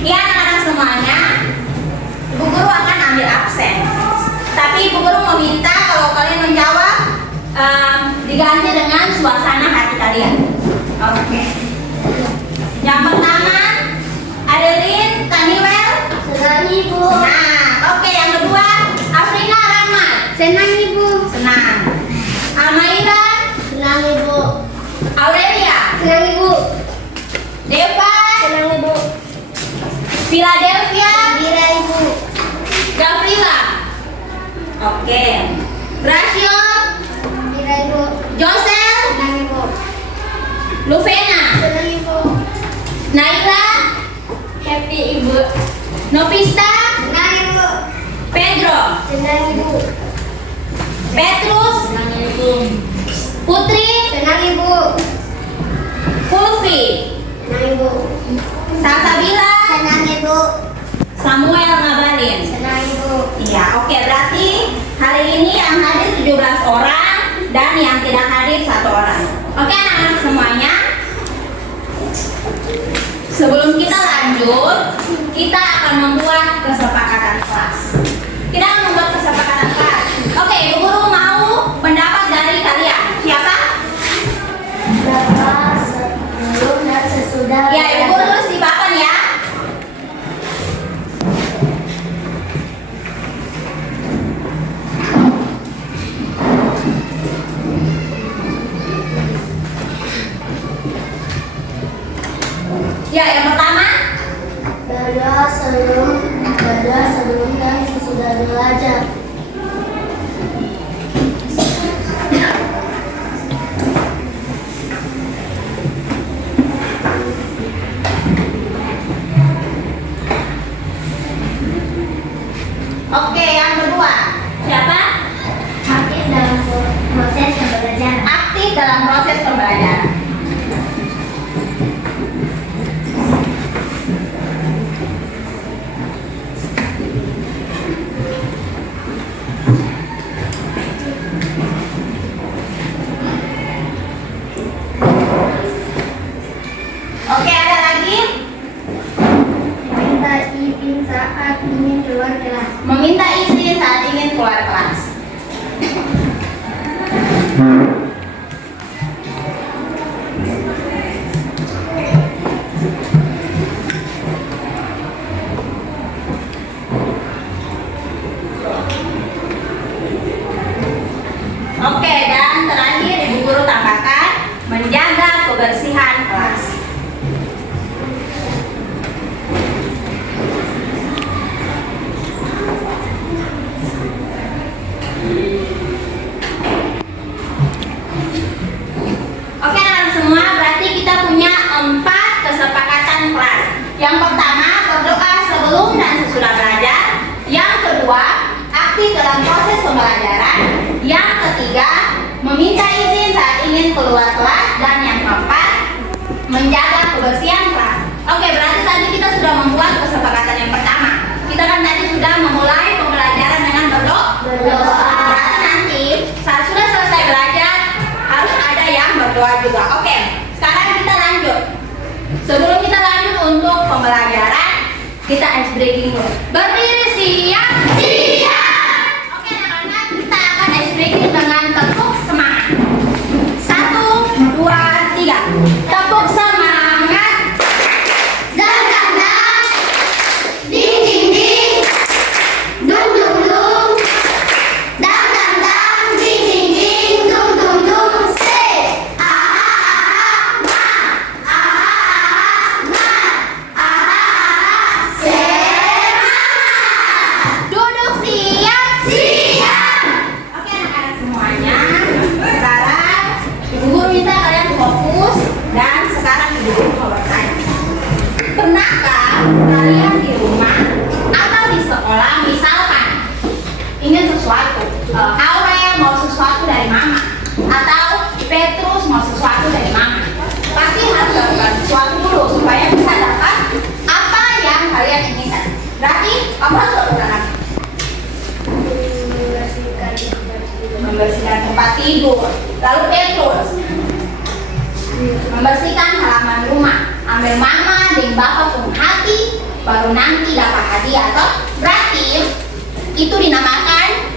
Ya anak-anak semuanya, Ibu Guru akan ambil absen. Tapi Ibu Guru mau minta kalau kalian menjawab diganti dengan suasana hati kalian. Oke. Yang pertama, Adeline, Taniwel. Senang Ibu. Nah, oke. Yang kedua, Afrina, Rahmat. Senang Ibu. Senang. Amaira. Senang Ibu. Aurelia. Senang Ibu. Deva. Senang Ibu. Philadelphia. Gembira Ibu. Gavrila. Oke. Gracio. Gembira Ibu. Josel. Senang Ibu. Luvena. Senang Ibu. Naila. Happy Ibu. Novista. Senang Ibu. Pedro. Senang Ibu. Petrus. Senang Ibu. Putri. Senang Ibu. Fulvi. Senang Ibu. Salsabila. Senang Ibu. Samuel Ngabalin. Senang Ibu. Iya, oke. Berarti hari ini yang hadir 17 orang dan yang tidak hadir 1 orang. Oke anak-anak semuanya. Sebelum kita lanjut, kita akan membuat kesepakatan kelas. Kita akan membuat kesepakatan kelas. Oke, Ibu Guru mau pendapat dari kalian. Siapa? Berapa sebelum dan sesudah? Ya, Ibu Guru tulis di papan ya. Ya, yang pertama. Pada sebelum dan sesudah belajar. Oke, yang kedua. Siapa? Aktif dalam proses pembelajaran. Aktif dalam proses pembelajaran. Oke, ada lagi? Minta izin saat ingin keluar kelas. Meminta izin saat ingin keluar kelas. Oke, dan terakhir Ibu Guru tambahkan menjaga kebersihan kelas. Oke anak-anak semua, berarti kita punya 4 kesepakatan kelas. Yang pertama, berdoa sebelum dan sesudah belajar. Yang kedua, aktif dalam proses pembelajaran. Yang ketiga, meminta izin saat ingin keluar kelas. Dan yang keempat, menjaga kebersihan kelas. Oke, berarti tadi kita sudah membuat kesepakatan yang pertama. Kita kan tadi sudah memulai pembelajaran dengan berdoa. Berarti nanti saat sudah selesai belajar harus ada yang berdoa juga. Oke, sekarang kita lanjut. Sebelum kita lanjut untuk pembelajaran, kita ice breaking dulu. Berdiri, siap. Siap. Oke anak-anak, kita akan ice breaking dengan tepuk semangat. 1, 2, 3. Tepuk semangat. Dang dang dang, ding ding ding, dung dung dung, dang dang dang, ding ding ding, dung dung dung. Say ah ma, ah ma, ah semangat. Duduk siap. Siap. Oke anak-anak semuanya. Sekarang Ibu Guru minta kalian fokus dan sekarang Ibu Guru mau bertanya. Pernahkah kalian di rumah atau di sekolah misalkan ingin sesuatu, Aurel mau sesuatu dari mama atau Petrus mau sesuatu dari mama, pasti harus lakukan sesuatu dulu supaya bisa dapat apa yang kalian inginkan. Berarti kamu harus lakukan apa? Membersihkan tempat tidur. Lalu Petrus membersihkan halaman rumah. Ambil mama dan bapak pun hati baru nanti dapat hadiah toh. Berarti itu dinamakan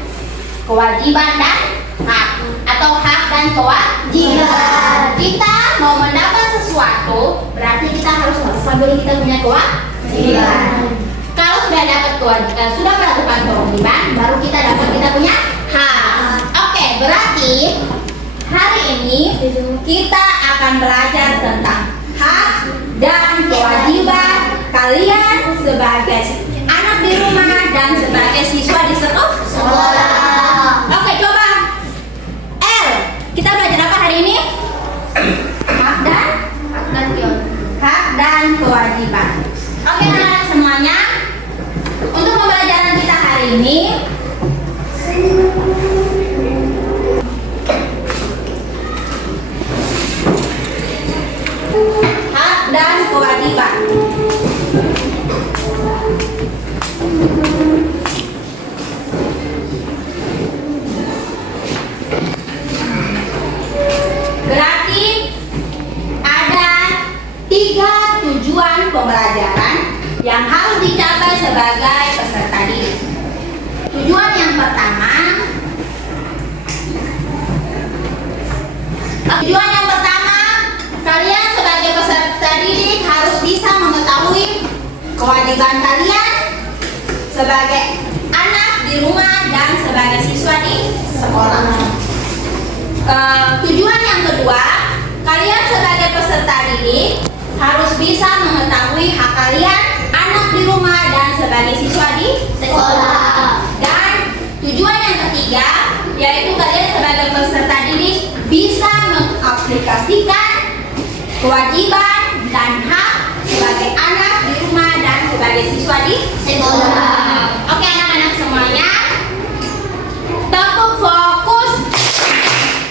kewajiban dan hak atau hak dan kewajiban. Kita mau mendapat sesuatu berarti kita harus sambil kita punya kewajiban. Kalau sudah dapat sudah melakukan kewajiban baru kita dapat kita punya hak. Oke, berarti hari ini kita akan belajar tentang hak dan kewajiban kalian sebagai anak di rumah dan sebagai siswa di sekolah. Oke, coba L. Kita belajar apa hari ini? Hak dan kewajiban. Oke, anak-anak semuanya. Untuk pembelajaran kita hari ini hak dan kewajiban. Berarti ada 3 tujuan pembelajaran yang harus dicapai sebagai peserta didik. Tujuan yang pertama, kalian sebagai peserta didik harus bisa mengetahui kewajiban kalian sebagai anak di rumah dan sebagai siswa di sekolah. Tujuan yang kedua, kalian sebagai peserta didik harus bisa mengetahui hak kalian anak di rumah dan sebagai siswa di sekolah. Dan tujuan yang ketiga, yaitu kalian sebagai peserta didik bisa mengaplikasikan kewajiban dan hak sebagai anak di rumah dan sebagai siswa di sekolah. Oke, anak-anak semuanya, tepuk fokus.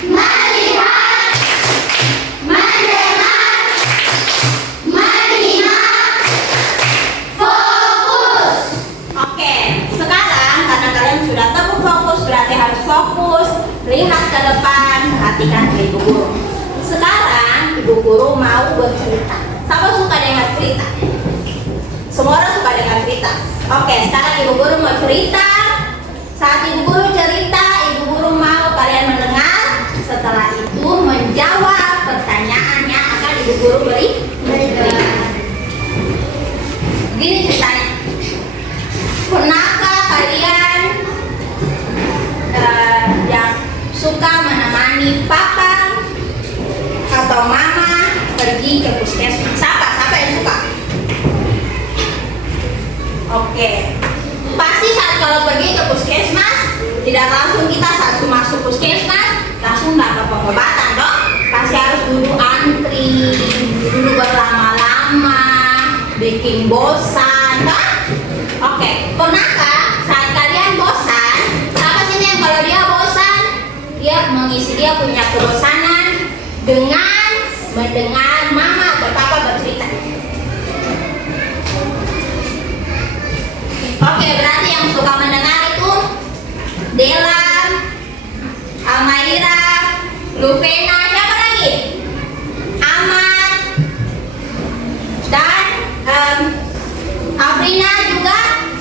Melihat, mendengar, menyimak, fokus. Oke, sekarang karena kalian sudah tepuk fokus, berarti harus fokus, lihat ke depan, perhatikan ke ibu guru. Sekarang ibu guru mau bercerita. Siapa suka dengar cerita? Semua orang suka dengar cerita. Oke, sekarang ibu guru mau cerita. Saat ibu guru cerita, ibu guru mau kalian mendengar. Setelah itu menjawab pertanyaan yang akan ibu guru berikan. Gini ceritanya. Pernahkah kalian yang suka menemani papa atau mama pergi ke puskesmas? Siapa yang suka? Oke. Pasti saat kalau pergi ke puskesmas tidak langsung kita saat masuk puskesmas langsung dapat pengobatan dong. Pasti harus duduk antri, duduk berlama-lama, bikin bosan kan? Oke, pernahkah saat kalian bosan? Siapa sini yang kalau dia bosan, dia mengisi dia punya kebosanan dengan mendengar mama atau papa bercerita. Oke, berarti yang suka mendengar itu Dela, Almaira, Luvena, siapa lagi? Ahmad dan Afrina juga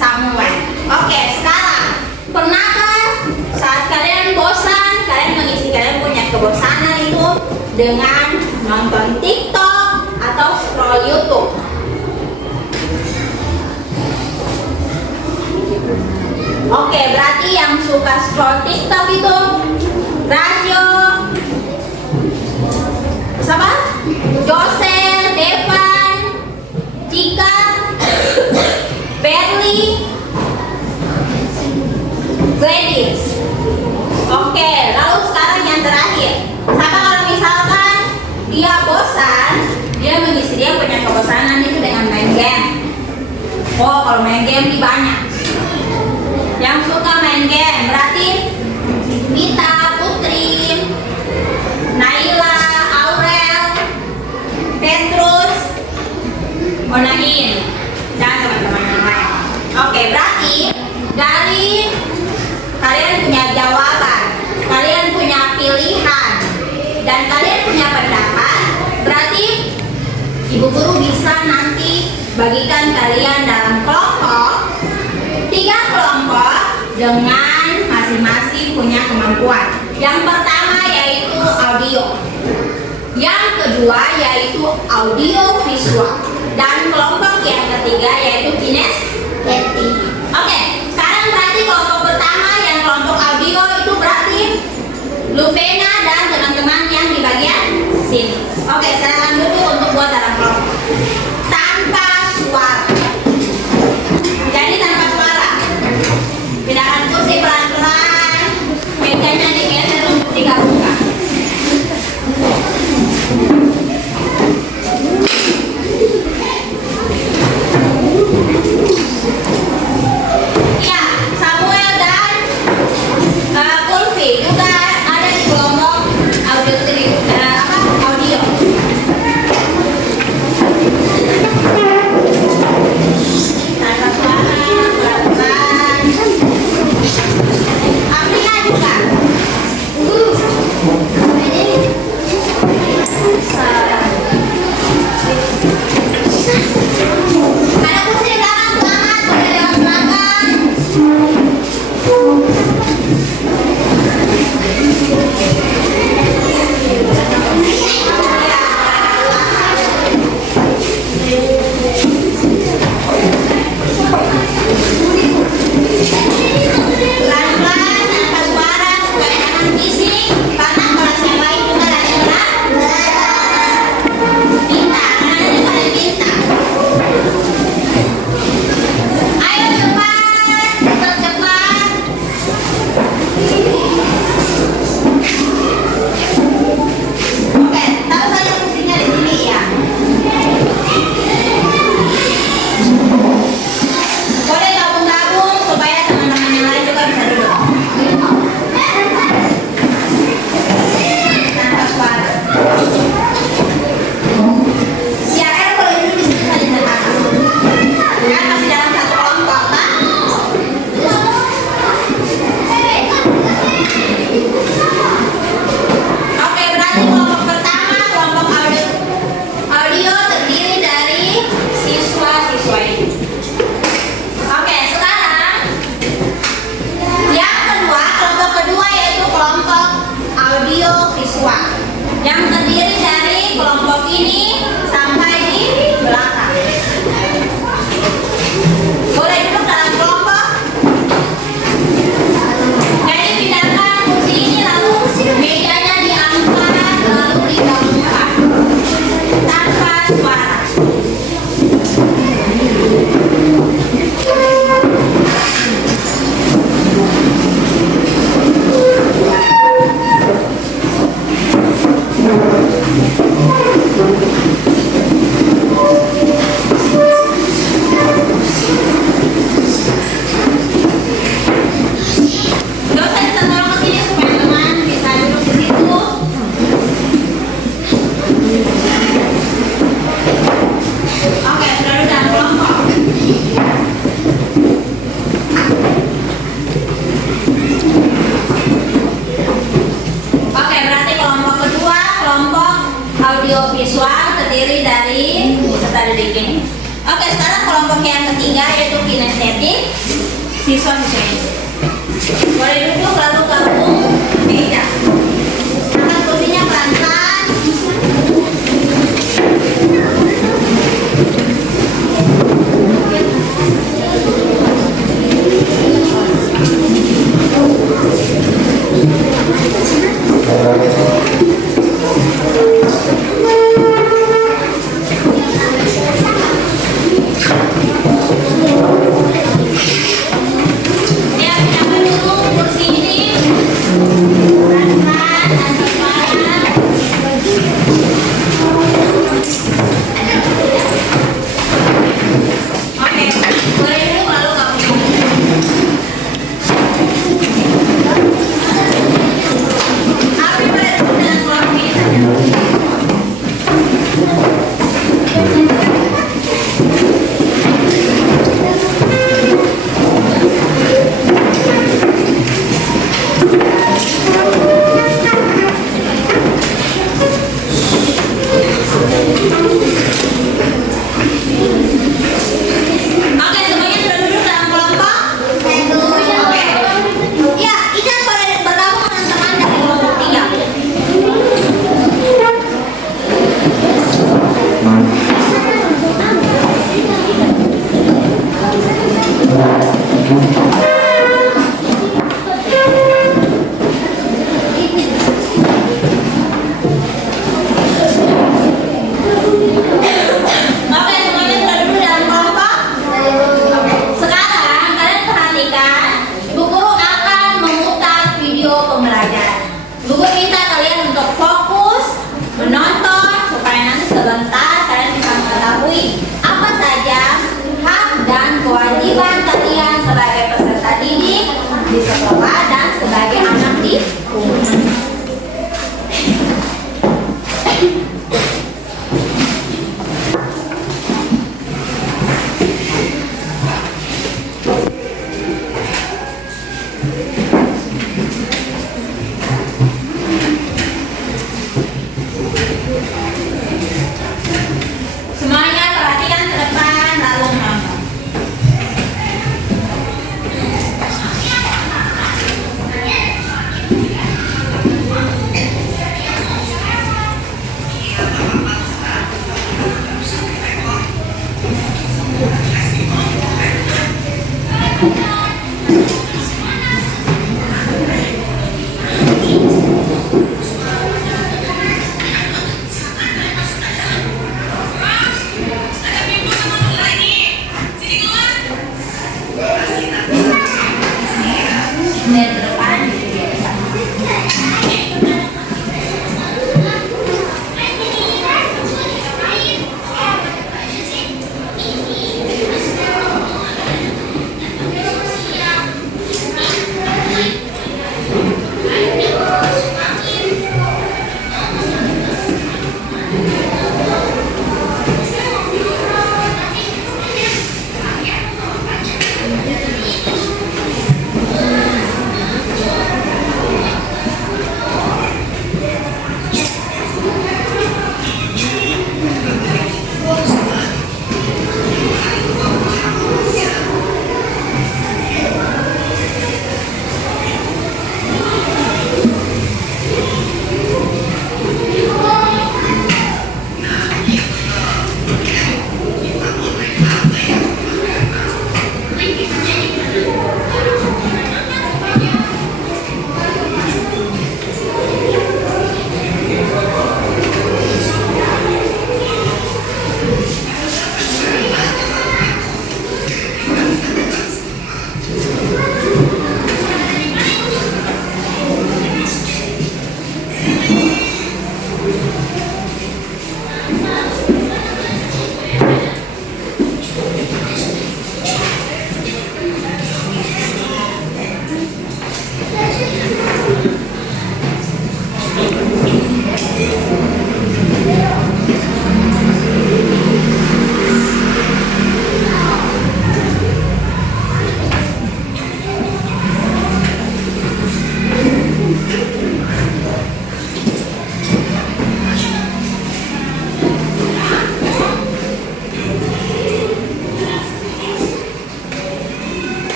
Samuel. Oke, sekarang pernahkah saat kalian bosan, kalian mengisi kalian punya kebosanan itu dengan nonton TikTok atau scroll YouTube? Oke, berarti yang suka scroll TikTok itu Rasyo, siapa? Josel, Devan, Cika, Berli, Gladys. Oke, lalu sekarang yang terakhir. Sama kalau misalkan dia bosan, dia mengisi dia punya kebosanan itu dengan main game. Oh, kalau main game ini banyak. Yang suka main game berarti Mita, Putri, Naila, Aurel, Petrus, Onain, dan teman-teman yang lain. Oke, berarti dari kalian punya jawaban, kalian punya pilihan, dan kalian punya pendapat. Berarti ibu guru bisa nanti bagikan kalian dalam kelompok, 3 kelompok dengan masing-masing punya kemampuan. Yang pertama yaitu audio, yang kedua yaitu audio visual, dan kelompok yang ketiga yaitu kinestetik. Oke, sekarang berarti kelompok pertama yang kelompok audio itu berarti Luvena dan teman-teman yang di bagian sini. Oke, silakan dulu untuk buat dalam kelompok tanpa suara. Jadi tanpa suara. Pindahkan kursi pelan-pelan. Mejanya digeser untuk digabungkan. Ya, Samuel dan Kulfi juga ada di kelompok audio audio. Tanpa suara, pelan-pelan. Afrika juga. Ada kursi di belakang, selamat. Boleh lewat belakang. Pelan-pelan tanpa suara supaya jangan bising, karena kelas yang lain juga lagi belajar. Pintar, karena juga lagi pintar. Ayo cepat, cepat. Oke, tahu saja kursinya di sini ya. Boleh gabung-gabung supaya teman-teman yang lain juga bisa duduk. Tanpa suara. Si AR boleh duduk di situ saja di atas. Kan masih dalam satu kelompok, kan? Oke, berarti kelompok pertama, kelompok audio terdiri dari siswa-siswa ini. Oke, sekarang yang kedua, kelompok kedua yaitu kelompok audio visual yang terdiri dari kelompok ini sampai di belakang. Boleh duduk dalam kelompok. Jadi pindahkan kursi ini lalu mejanya diangkat lalu digabungkan tanpa suara. Dosen bisa tolong ke sini supaya teman bisa duduk di situ. Oke, sudah duduk dalam kelompok. Oke, berarti kelompok kedua, kelompok audio visual terdiri dari peserta didik ini. Oke, sekarang kelompok yang ketiga yaitu kinestetik, siswa-siswa ini. Boleh duduk lalu gabung meja. Angkat kursinya pelan-pelan. Ya, pindahkan dulu kursi ini Semuanya perhatikan ke depan lalu ngomong. Dari depan.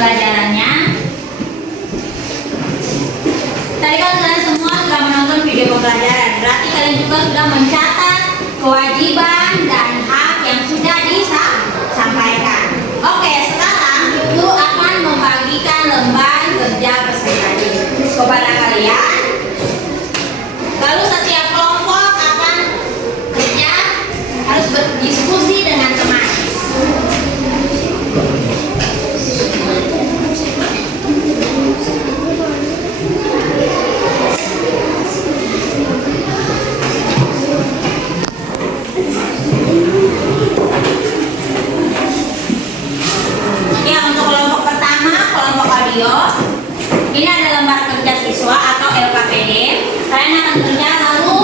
pembelajarannya. Tadi kan kalian semua sudah menonton video pembelajaran, berarti kalian juga sudah mencatat kewajiban dan hak yang sudah disampaikan. Oke, sekarang Guru akan membagikan lembar kerja peserta didik kepada kalian. Lalu setiap kelompok akan kerja harus berdiskusi dengan teman. Ya, untuk kelompok pertama, kelompok audio, ini ada lembar kerja siswa atau LKPD. Kalian akan kerja, lalu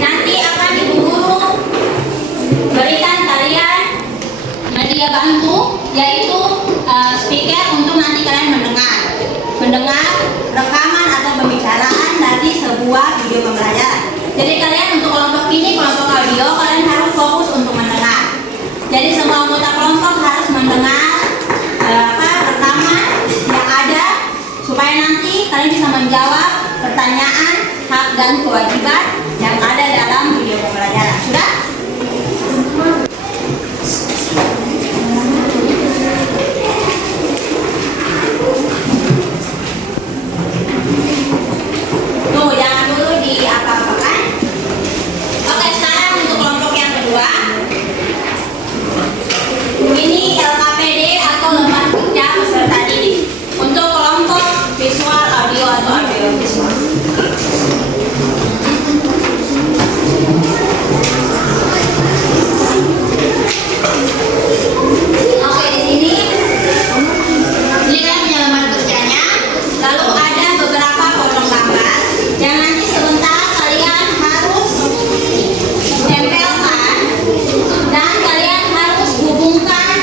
nanti akan ibu guru berikan kalian media bantu, yaitu speaker untuk nanti kalian mendengar rekaman atau pembicaraan dari sebuah video pembelajaran. Jadi kalian untuk kelompok ini, kelompok audio, kalian harus fokus untuk mendengar. Jadi semua anggota kelompok harus mendengar rekaman yang ada supaya nanti kalian bisa menjawab pertanyaan, hak dan kewajiban yang ada dalam video pembelajaran. Sudah? Tuh, jangan dulu di apa-apakan. Oke, sekarang untuk kelompok yang kedua. Ini LKPD atau lembar kerja peserta didik untuk kelompok visual audio atau audio visual. Oke, di sini kalian punya lembar kerjanya. Lalu ada beberapa potong gambar yang nanti sebentar kalian harus tempelkan dan kalian harus hubungkan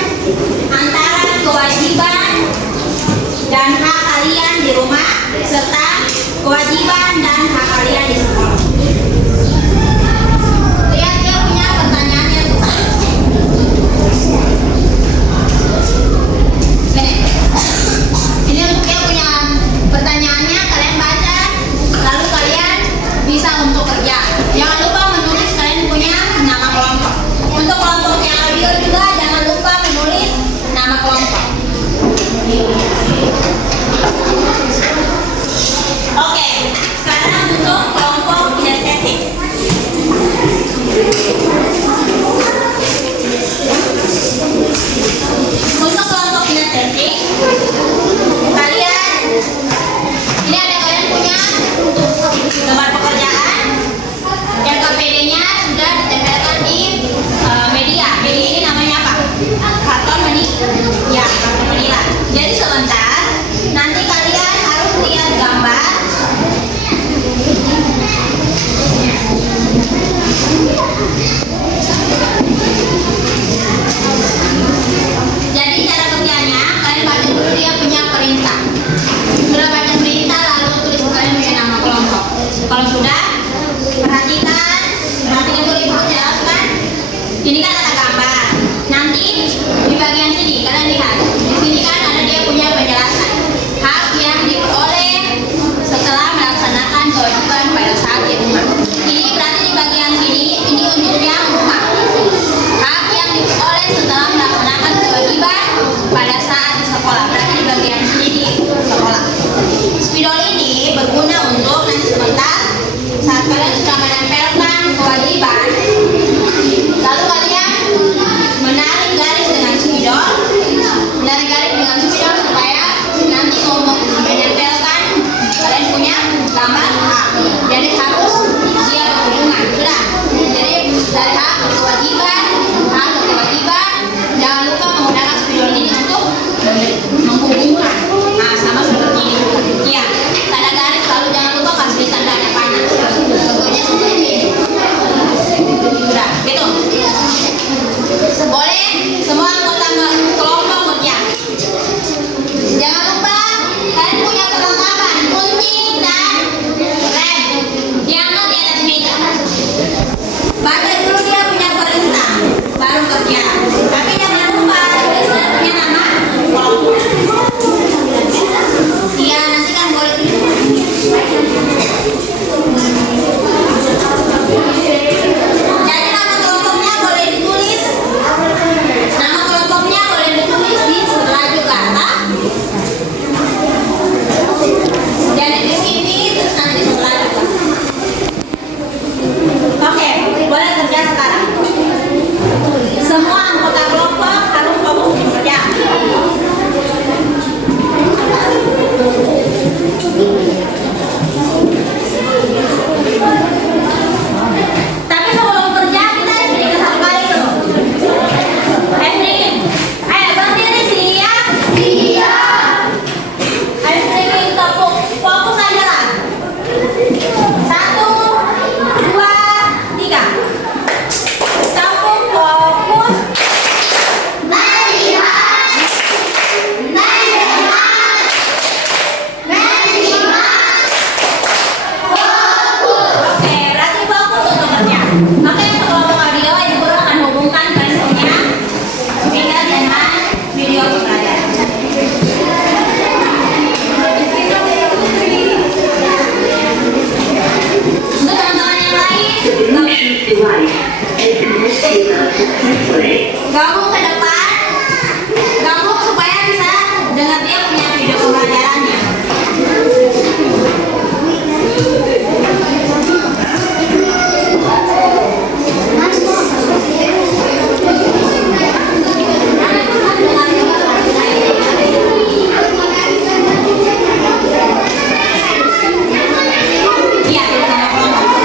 antara kewajiban dan hak kalian di rumah serta kewajiban dan hak kalian di sekolah. Lihat, dia punya pertanyaannya tuh. Ini untuk dia punya pertanyaannya, kalian baca, lalu kalian bisa untuk kerja. Jangan lupa menulis kalian punya nama kelompok. Untuk kelompok yang audio juga jangan lupa menulis nama kelompok. Oke, sekarang untuk kelompok kinestetik. Untuk kelompok kinestetik, kalian ini ada kalian punya lembar pekerjaan. LKPD-nya sudah ditempelkan di media. Media ini namanya apa? Karton manila. Ya, karton manila. Jadi sebentar, nanti kalian harus lihat gambar. Jadi cara kerjanya, kalian baca dulu dia punya perintah. Setelah baca perintah, lalu tulis kalian punya nama kelompok. Kalau sudah, perhatikan dulu ibu jelaskan. Ini kan ada gambar. Nanti di bagian sini kalian lihat. Di sini kan ada dia punya penjelasan. Hak yang diperoleh setelah melaksanakan kewajiban pada saat di rumah. Ini berarti di bagian sini ini untuk yang rumah. Hak yang diperoleh setelah melaksanakan kewajiban pada saat di sekolah. Berarti di bagian sini di sekolah. Spidol ini berguna untuk nanti sebentar saat kalian sudah menempelkan kewajiban, lalu kalian menarik garis dengan spidol, supaya nanti ngomong menempelkan kalian punya gambar hak. Jadi harus dia berhubungan, sudah. Jadi dari hak ke kewajiban, jangan lupa menggunakan spidol ini untuk menghubungkan. Nah, sama seperti ini. Iya, tanda garis, lalu jangan lupa kasih tandanya panas. Contohnya seperti ini. device has been disabled successfully. Gabung ke depan, gabung supaya bisa dengar dia punya video pembelajarannya. Iya, tulisannya kelompok.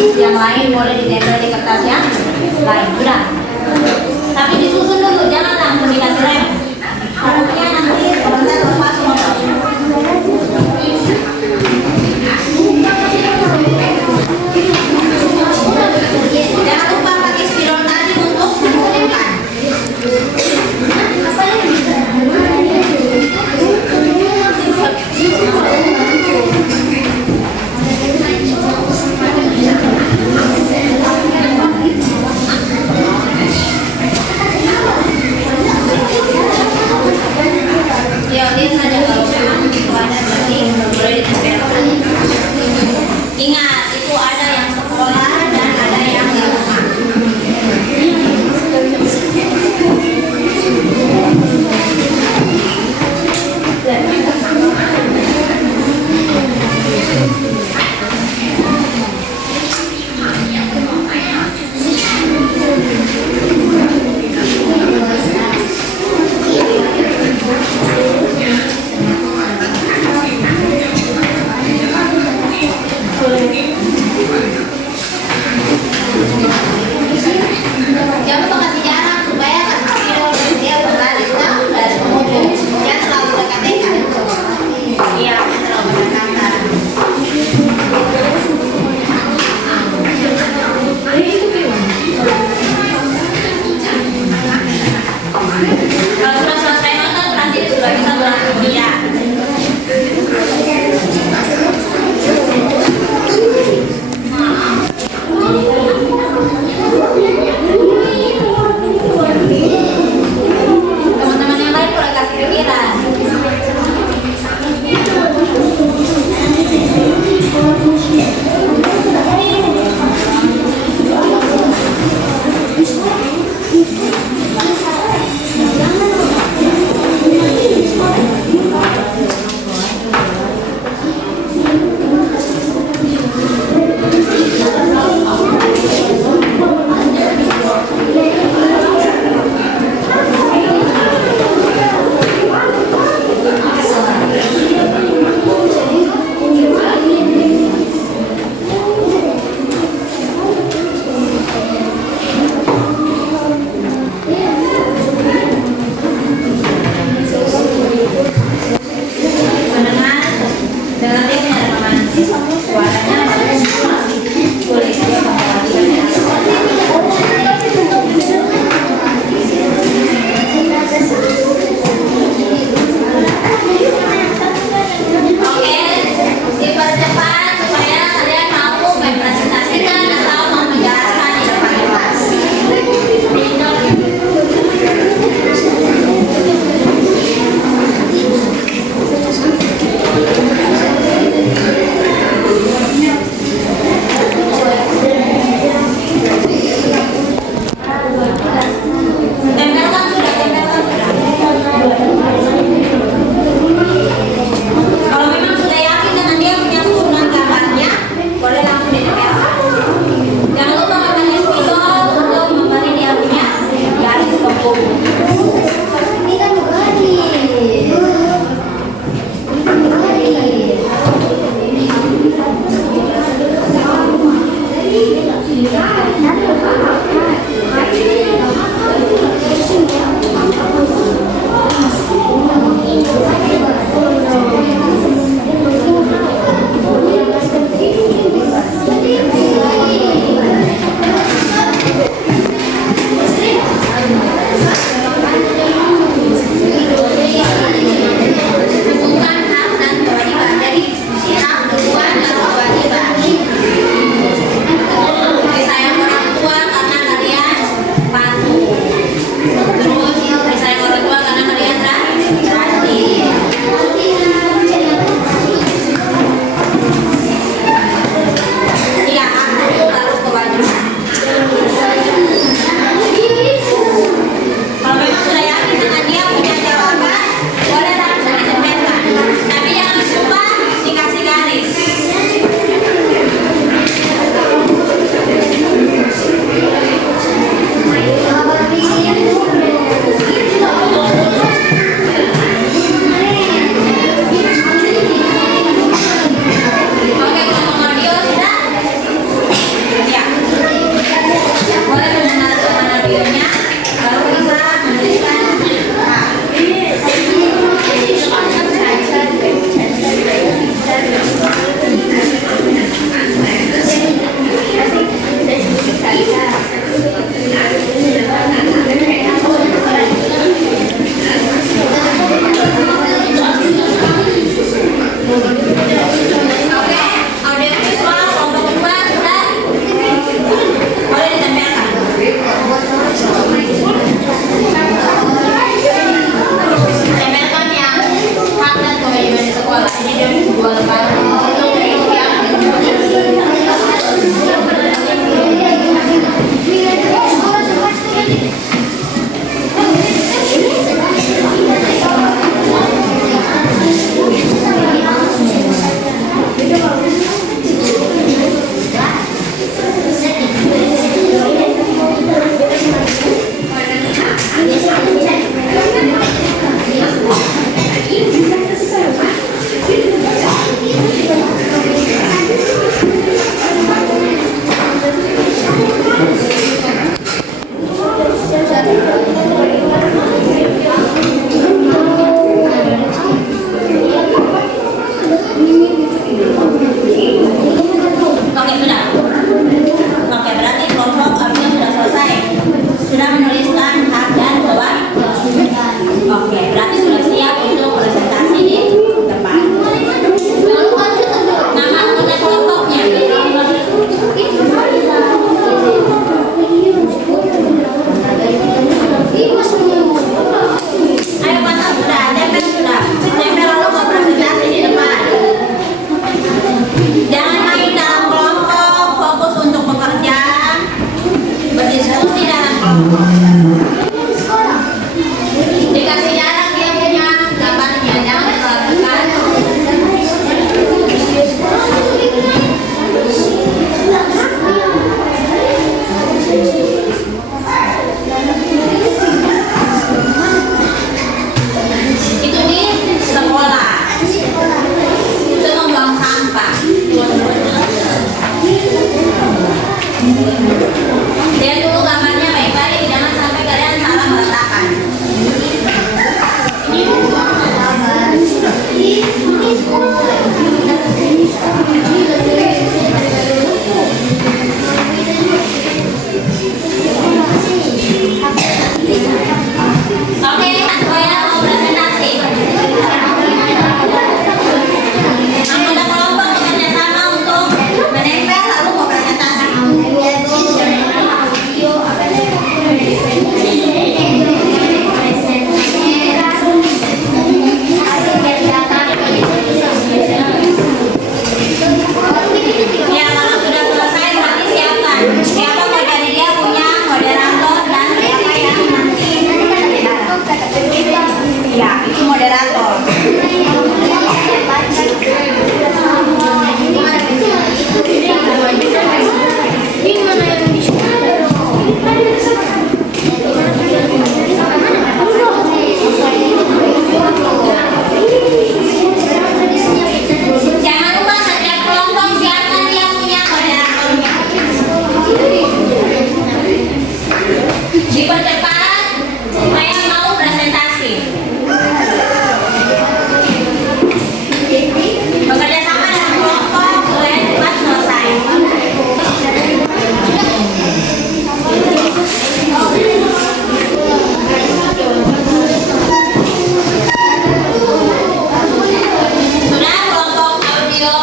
yang lain boleh ditempel di kertas yang lain. Sudah. Tapi disusun dulu, jangan langsung dikasih rem. Takutnya nanti komentar lepas semua. Jangan lupa pakai spidol tadi untuk menurunkan.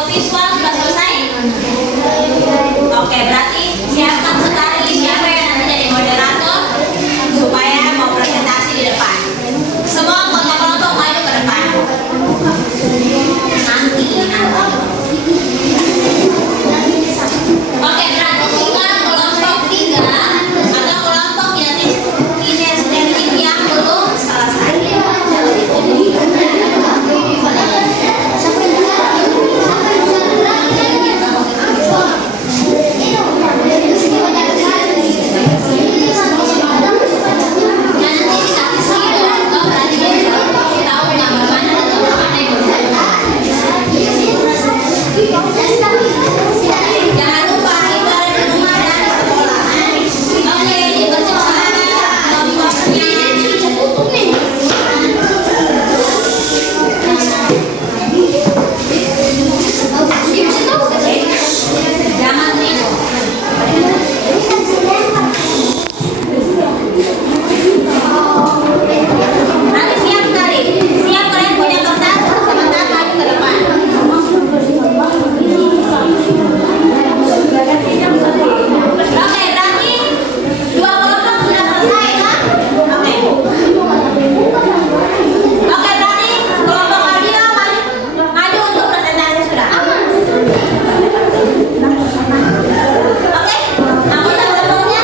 visual sudah selesai? Oke, berarti siapkan sekali siapa yang nanti jadi moderator supaya mau presentasi di depan. Semua kelompok-kelompok maju ke depan. Nanti. Oke, berarti tinggal kelompok 3 atau kelompok kinestetik yang belum selesai. Jangan lupa itu ada di rumah dan di sekolah. Oke, jangan tidur. Nanti siap sekali. Siap kalian punya kertas, sebentar maju ke depan. Oke, berarti 2 kelompok sudah selesai kan? Oke. Oke, berarti kelompok audio maju untuk presentasi sudah. Oke, anggota kelompoknya.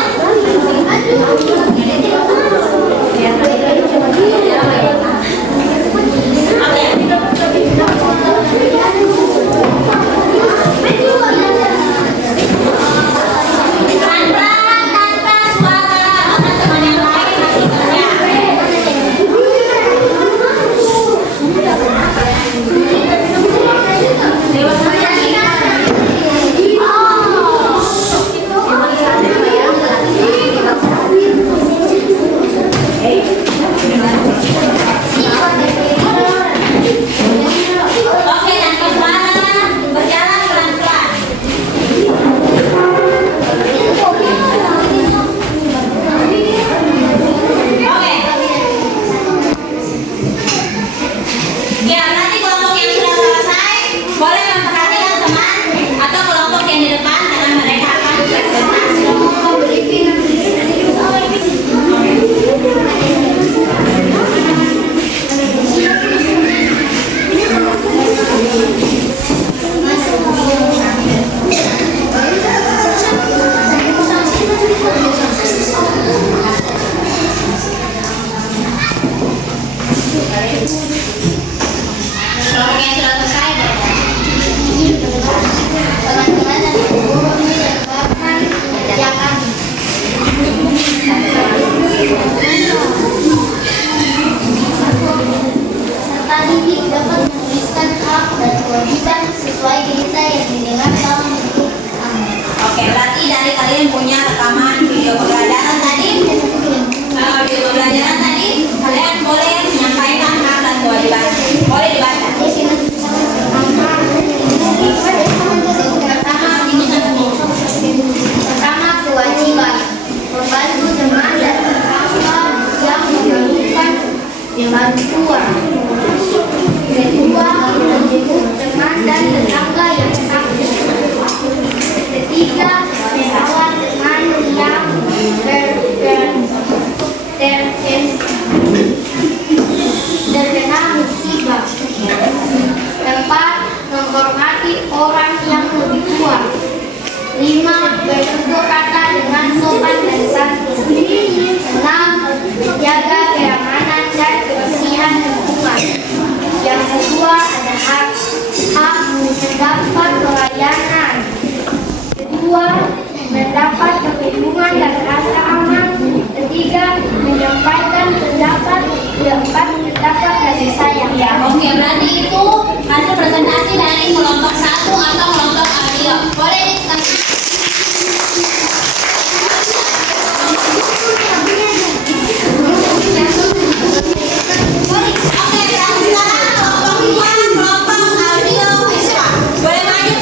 Pelan-pelan tanpa suara teman-teman yang lain masih kerja. Oke, tanpa suara berjalan pelan-pelan. Oke. Ya, nanti kelompok yang sudah selesai boleh memperhatikan teman atau kelompok yang di depan karena mereka akan presentasi. Kelompok yang sudah selesai Teman-teman dan ibu menyebabkan kerjakan serta didik dapat menuliskan hak dan kewajiban sesuai berita yang didengar dalam bentuk Oke, berarti dari kalian punya rekaman video pembelajaran tadi. Video pembelajaran tadi, kalian boleh menyampaikan hak dan kewajiban. Boleh dibaca. Pertama, kewajiban membantu teman dan tetangga yang memerlukan bantuan. Kedua, menjemput teman dan tetangga yang sakit. Ketiga, merawat teman yang terkena musibah. Empat, menghormati orang yang lebih tua. 5. Bertutur kata dengan sopan dan santun. 6. Menjaga keamanan dan kebersihan lingkungan. Yang kedua ada hak mendapat pelayanan. Kedua, mendapat perlindungan dan rasa aman. Ketiga, menyampaikan pendapat. Keempat, mendapat kasih sayang. Ya, oke, berarti itu hasil presentasi dari kelompok 1 atau kelompok audio. Boleh dikasih. Oke, berarti sekarang kelompok 2, kelompok audio visual. Boleh maju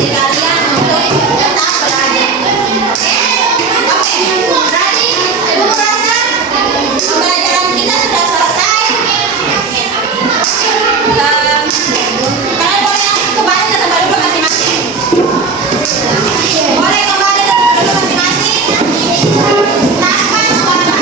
diri kalian untuk tetap belajar. Oke, berarti Ibu merasa pembelajaran kita sudah selesai. Kalian boleh kembali ke tempat duduk masing-masing. Boleh kembali ke tempat duduk masing-masing tanpa membantah.